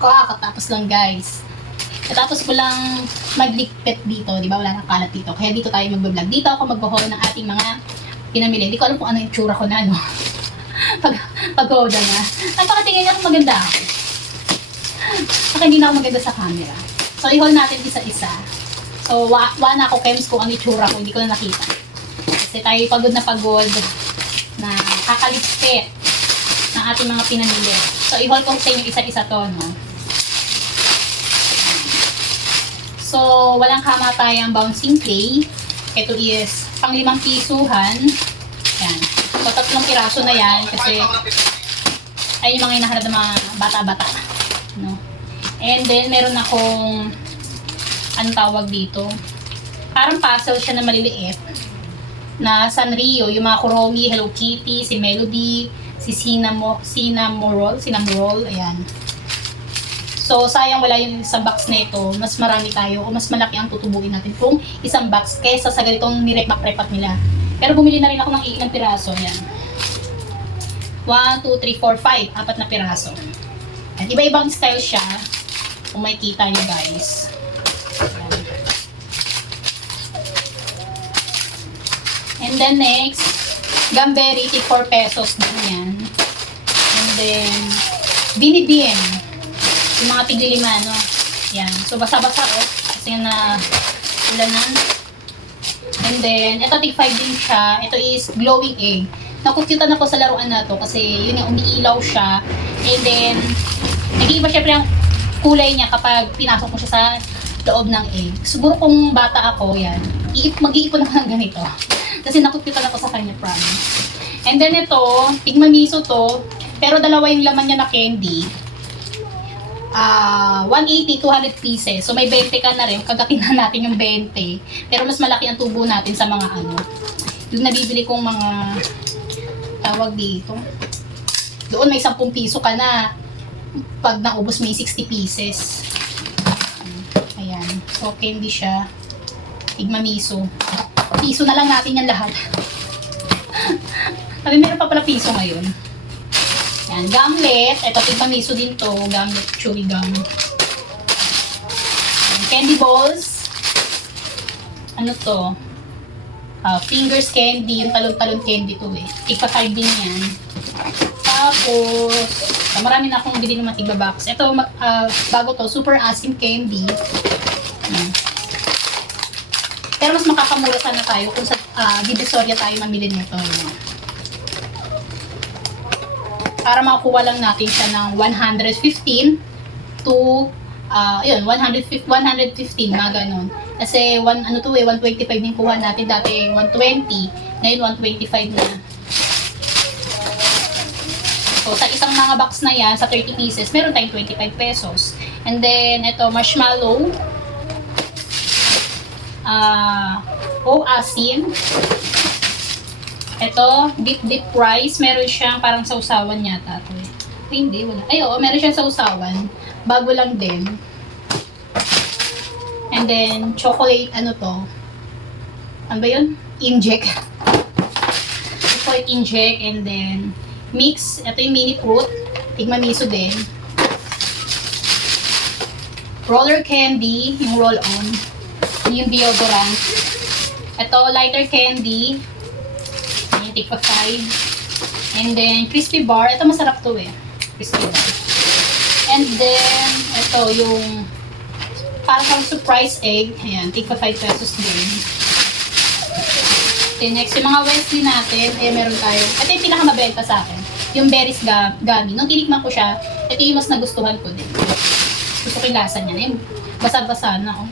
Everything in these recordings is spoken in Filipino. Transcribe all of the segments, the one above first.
Kakatapos lang guys. Katapos ko lang maglikpit dito, di ba? Wala nang kalat dito. Kaya dito tayo mag-vlog. Dito ako mag-haul ng ating mga pinamili. Hindi ko alam kung ano yung tsura ko na, no? pag pag-haul na. Napakatingin niya kung maganda ako. Saka hindi na ako maganda sa camera. So, i-haul natin isa-isa. So, wa, wa na ako kems kung ano yung tsura ko. Hindi ko na nakita. Kasi tayo pagod na pagod na kakalipit ng ating mga pinamili. So, i-haul ko sa inyo isa-isa to, no? So, walang kamatayang bouncing play. Ito is pang limang pisuhan. Yan. So, tatlong piraso na yan kasi ay yung mga hinahanap ng mga bata-bata. No? And then, meron akong anong tawag dito? Parang puzzle siya na maliliit na Sanrio, yung mga Kuromi, Hello Kitty, si Melody, si Sinamo, Sinamorol, Sinamorol, ayan. So, sayang wala yung isang box na ito. Mas marami tayo o mas malaki ang tutubuin natin kung isang box kaysa sa ganitong nirepak-repak nila. Pero bumili na rin ako ng ilang piraso. Yan. 1, 2, 3, 4, 5. Apat na piraso. At iba-ibang style siya. Kung may kita nyo guys. And then next, Gamberi, tig 4 pesos din yan. And then, Binibin. Yung mga tiglima, no? Yan. So, basa-basa, oh. Kasi na ulanan. And then, ito tig 5 din siya. Ito is glowing egg. Nakukyutan ako sa laruan na to kasi yun yung umiilaw siya. And then, nag-iiba syempre ang kulay niya kapag pinasok mo siya sa loob ng egg. Siguro kung bata ako, yan, iip, mag-iipon ako ng ganito. Kasi nakukyutan ako sa kanya, promise. And then ito, tigmamiso to, pero dalawa yung laman niya na candy. Ah, 180, 200 pieces. So may 20 ka na rin. Kagatin na natin yung 20. Pero mas malaki ang tubo natin sa mga ano. Yung nabibili kong mga tawag dito. Doon may 10 piso ka na. Pag naubos may 60 pieces. Ayan. So candy siya. Tigmamiso. Piso na lang natin yan lahat. Sabi meron pa pala piso ngayon. Yan, gumlet. Ito, tigmamiso din to. Gumlet, chewy gum. Yan, candy balls. Ano to? Ah, fingers candy. Yung talon-talon candy to eh. Tigpa 5 din yan. Tapos, ah, marami na akong bili ng mga box. Ito, ah, bago to, super asim candy. Pero mas makakamura sana tayo kung sa uh, Divisoria tayo mamili nito. Yan para makuha lang natin siya ng 115 to uh, yun 150 115 mga ganun. Kasi one, ano to eh 125 din kuha natin dati 120 ngayon 125 na. So sa isang mga box na yan sa 30 pieces meron tayong 25 pesos. And then ito marshmallow. Uh, o asin ito, deep deep rice. Meron siyang parang sausawan yata to eh. Ay, hindi, wala. Ay, oo, meron siyang sausawan. Bago lang din. And then, chocolate, ano to? Ano ba yun? Inject. chocolate inject. And then, mix. Ito yung mini fruit. Tigmamiso din. Roller candy, yung roll-on. Yung deodorant. Ito, lighter candy take pa 5. And then, crispy bar. Ito masarap to eh. Crispy bar. And then, ito yung parang surprise egg. Ayan, take pa 5 pesos din. Then next, yung mga Wesley natin, eh meron tayo. Ito yung pinakamabenta sa akin. Yung berries ga gummy. Nung tinikman ko siya, ito yung mas nagustuhan ko din. Gusto ko yung lasa niya. Yung basa-basa na. Oh.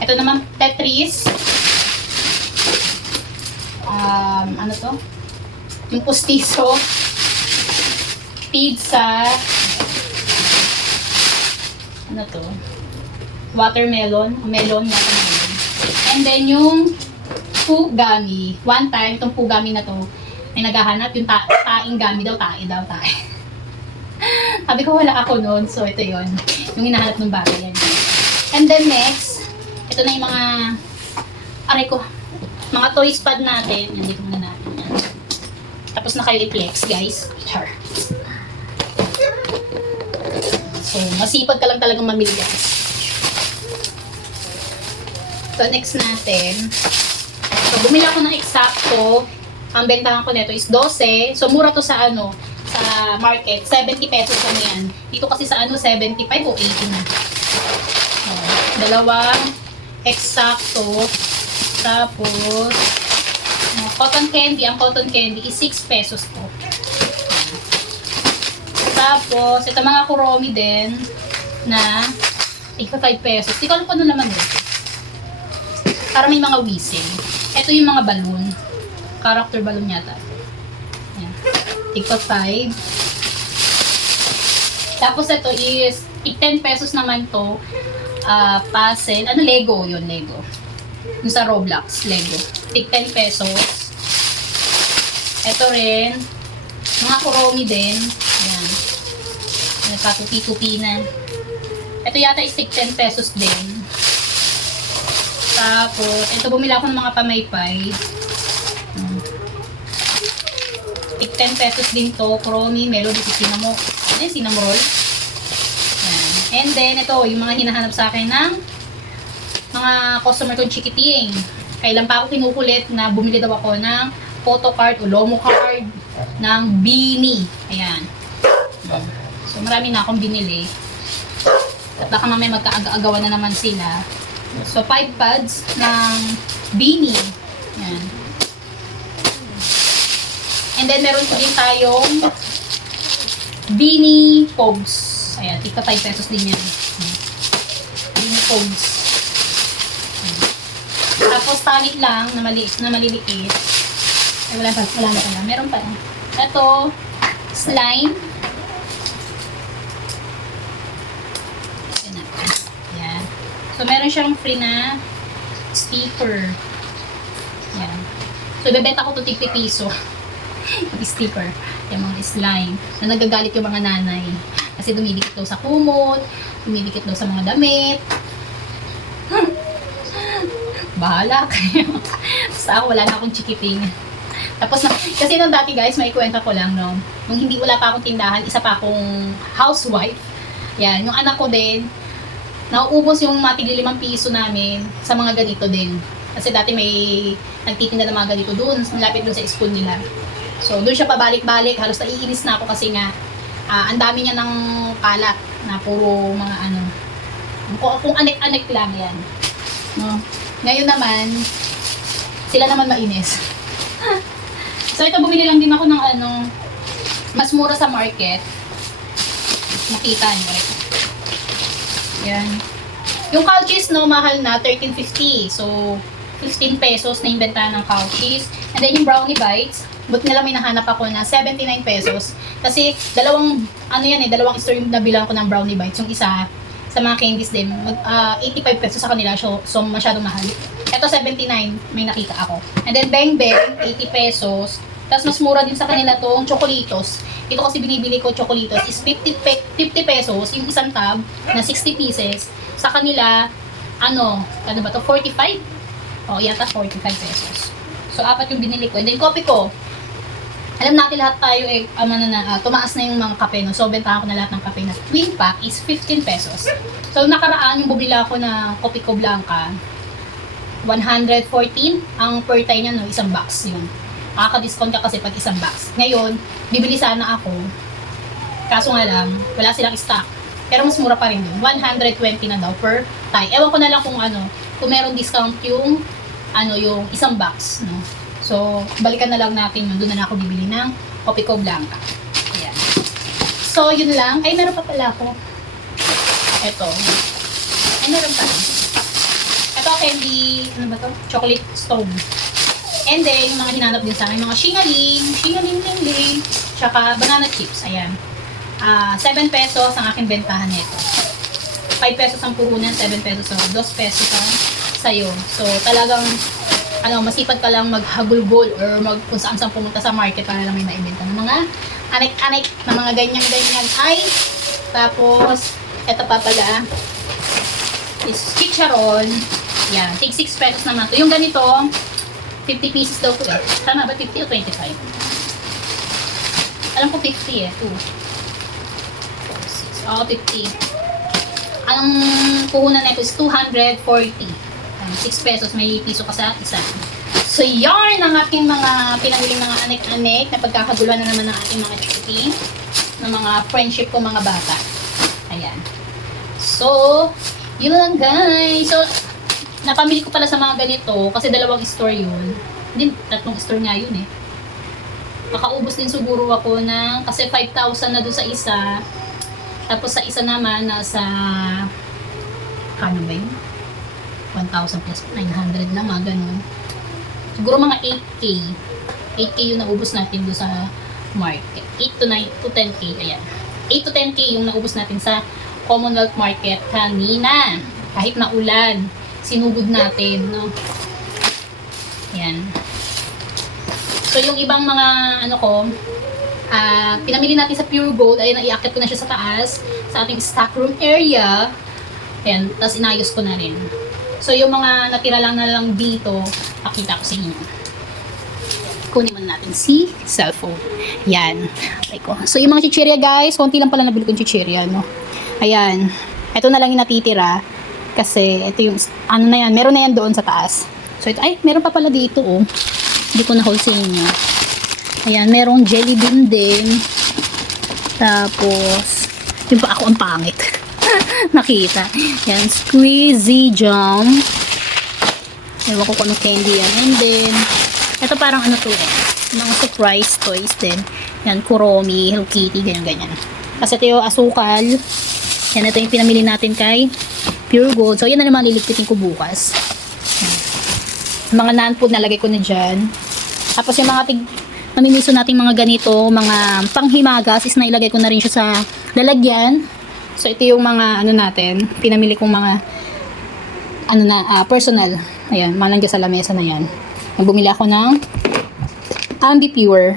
Ito naman, Tetris um, ano to? Yung pustiso, pizza, ano to? Watermelon, melon, watermelon. And then yung pugami. One time, itong pugami na to, may naghahanap yung ta taing gami daw, tae daw, tae. Sabi ko wala ako noon, so ito yon Yung hinahanap ng bata yan. And then next, ito na yung mga, aray ko, mga toys pad natin. Yan, dito muna natin yan. Tapos naka-reflex, guys. Char. So, masipag ka lang talagang mamili guys. So, next natin. So, bumili ako ng eksakto. Ang bentahan ko nito is 12. So, mura to sa ano, sa market. 70 pesos lang yan. Dito kasi sa ano, 75 o 80 na. So, dalawang eksakto. Tapos, uh, cotton candy. Ang cotton candy is 6 pesos po. Tapos, ito mga kuromi din na 85 pesos. Di ko alam kung ano naman yun. Para may mga whistle. Ito yung mga balloon. Character balloon yata. Yan. Tigpa 5. Tapos ito is, i- 10 pesos naman to. ah puzzle. Ano, Lego yun, Lego. Yung sa Roblox, Lego. Tig 10 pesos. Ito rin. Mga kuromi din. Yan. Nagkatupi-tupi na. Ito yata is tig 10 pesos din. Tapos, ito bumili ako ng mga pamaypay. Tig 10 pesos din to. Chromi, melody, sinamo. Ano yung cinnamoroll? Yan. And then, ito, yung mga hinahanap sa akin ng mga customer kong chikiting. Kailan pa ako kinukulit na bumili daw ako ng photo card o lomo card ng Bini. Ayan. So, marami na akong binili. At baka mamaya magkaaga-agawan na naman sila. So, 5 pads ng Bini. Yan. And then, meron din tayong Bini Pogs. Ayan, tika 5 pesos din yan. Bini Pogs. Tapos, talit lang na, mali na maliliit. Ay, wala pa, wala na pala. Meron pa. Ito, slime. Ayan. So, meron siyang free na sticker. Yan. So, ibebenta ko to tig piso. Sticker. Yung mga slime. Na nagagalit yung mga nanay. Kasi dumidikit daw sa kumot. Dumidikit daw sa mga damit. Bahala kayo. Basta wala na akong chikiting. Tapos, na, kasi nung dati guys, may kwenta ko lang, no? Nung hindi wala pa akong tindahan, isa pa akong housewife. Yan, yung anak ko din, nauubos yung mga tigli limang piso namin sa mga ganito din. Kasi dati may nagtitinda ng mga ganito doon, malapit doon sa school nila. So, doon siya pabalik-balik, halos naiinis na ako kasi nga, ah, ang dami niya ng kalat na puro mga ano, kung, kung anek-anek lang yan. No? Ngayon naman, sila naman mainis. so, ito bumili lang din ako ng ano, mas mura sa market. Nakita niyo, right? Yan. Yung cow cheese, no, mahal na, 13.50. So, 15 pesos na inventahan ng cow cheese. And then yung brownie bites, but nila may nahanap ako na 79 pesos. Kasi dalawang, ano yan eh, dalawang store yung nabilang ko ng brownie bites. Yung isa, sa mga candies din, mag, ah, 85 pesos sa kanila, so, so masyadong mahal. Ito 79, may nakita ako. And then Bang Bang, 80 pesos. Tapos mas mura din sa kanila tong chocolitos. Ito kasi binibili ko chocolitos is 50, pe- 50 pesos, yung isang tab na 60 pieces. Sa kanila, ano, ano ba to 45? O, yata 45 pesos. So, apat yung binili ko. And then, kopi ko. Alam natin lahat tayo eh, um, ano na, ah, tumaas na yung mga kape, no? So, bentahan ko na lahat ng kape na twin pack is 15 pesos. So, nakaraan yung bumila ko na kopi ko blanca, 114 ang per tie niya, no? Isang box yun. Makaka-discount ka kasi pag isang box. Ngayon, bibili sana ako. Kaso nga lang, wala silang stock. Pero mas mura pa rin yun. 120 na daw per tie. Ewan ko na lang kung ano, kung meron discount yung ano yung isang box, no? So, balikan na lang natin yun. Doon na, ako bibili ng Copico Blanca. Ayan. So, yun lang. Ay, meron pa pala ako. Ito. Ay, meron pa. Ito, candy, ano ba to? Chocolate stone. And then, yung mga hinanap din sa akin, mga shingaling, shingaling ling ling, tsaka banana chips. Ayan. Ah, 7 pesos ang aking bentahan nito. 5 pesos ang puhunan, 7 pesos ang 2 pesos ang sayo. So, talagang ano, masipag ka lang maghagulgol or mag, kung saan saan pumunta sa market para lang may maibenta ng mga anik-anik na mga ganyan-ganyan ay! Tapos, eto pa pala. Is chicharon. Yan, tig 6 pesos naman to. Yung ganito 50 pieces daw to eh. Tama ba 50 o 25? alam ko 50 eh 2 4, 6 Oo, 50. Ang puhunan nito is 240. Um, 6 pesos, may piso ka sa isa. So, yarn ang aking mga pinamiling mga anek-anek na pagkakaguluhan na naman ng ating mga chuki ng mga friendship ko mga bata. Ayan. So, yun lang guys. So, napamili ko pala sa mga ganito kasi dalawang store yun. Hindi, tatlong store nga yun eh. Makaubos din siguro ako ng, kasi 5,000 na doon sa isa. Tapos sa isa naman, nasa, kano ba yun? 1,000 plus 900 lang, mga ganun. Siguro mga 8K. 8K yung naubos natin doon sa market. 8 to 9 to 10K, ayan. 8 to 10K yung naubos natin sa Commonwealth Market kanina. Kahit na ulan, sinugod natin, no? Ayan. So, yung ibang mga, ano ko, ah pinamili natin sa Pure Gold, ayun, naiakit ko na siya sa taas, sa ating stock room area. Ayan, tapos inayos ko na rin. So, yung mga natira lang na lang dito, pakita ko sa inyo. Kunin muna natin si cellphone. Yan. Okay ko. So, yung mga chichirya guys, konti lang pala nabili kong chichirya, no? Ayan. Ito na lang yung natitira. Kasi, ito yung, ano na yan, meron na yan doon sa taas. So, ito, ay, meron pa pala dito, oh. Hindi ko na-hold sa inyo. Ayan, merong jelly bean din. Tapos, yung pa ako ang pangit. Nakita. Yan, squeezy jam. Ewan ko kung anong candy yan. And then, ito parang ano to eh. Mga surprise toys din. Yan, Kuromi, Hello Kitty, ganyan-ganyan. Kasi ito yung asukal. Yan, ito yung pinamili natin kay Pure Gold. So, yan na naman liligpitin ko bukas. Mga non-food nalagay ko na dyan. Tapos yung mga tig namimiso nating mga ganito, mga panghimagas is nailagay ko na rin siya sa lalagyan. So, ito yung mga ano natin, pinamili kong mga ano na, ah, personal. Ayan, malangga sa lamesa na yan. Nagbumili ako ng Ambi Pure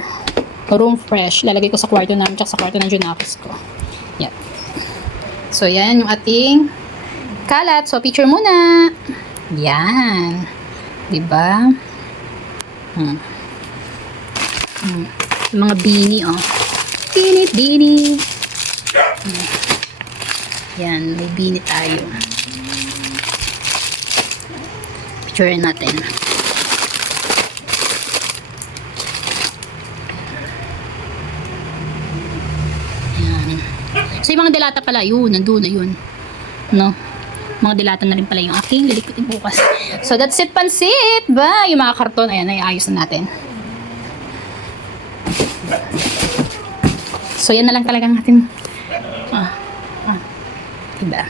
Room Fresh. Lalagay ko sa kwarto namin tsaka sa kwarto ng Junakis ko. Yan. So, yan yung ating kalat. So, picture muna. Yan. Diba? Hmm. Hmm. Mga beanie, oh. Beanie, beanie. Hmm. Yan, may beanie tayo. Picture natin. Yan. So, yung mga delata pala, yun, nandun na yun. No? Mga delata na rin pala yung aking lilikutin bukas. So, that's it, pansit! Ba? Yung mga karton, ayan, naiayos na natin. So, yan na lang talagang ating diba?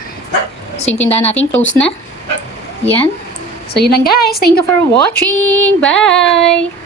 So, yung tindahan natin, close na. Yan. So, yun lang guys. Thank you for watching. Bye!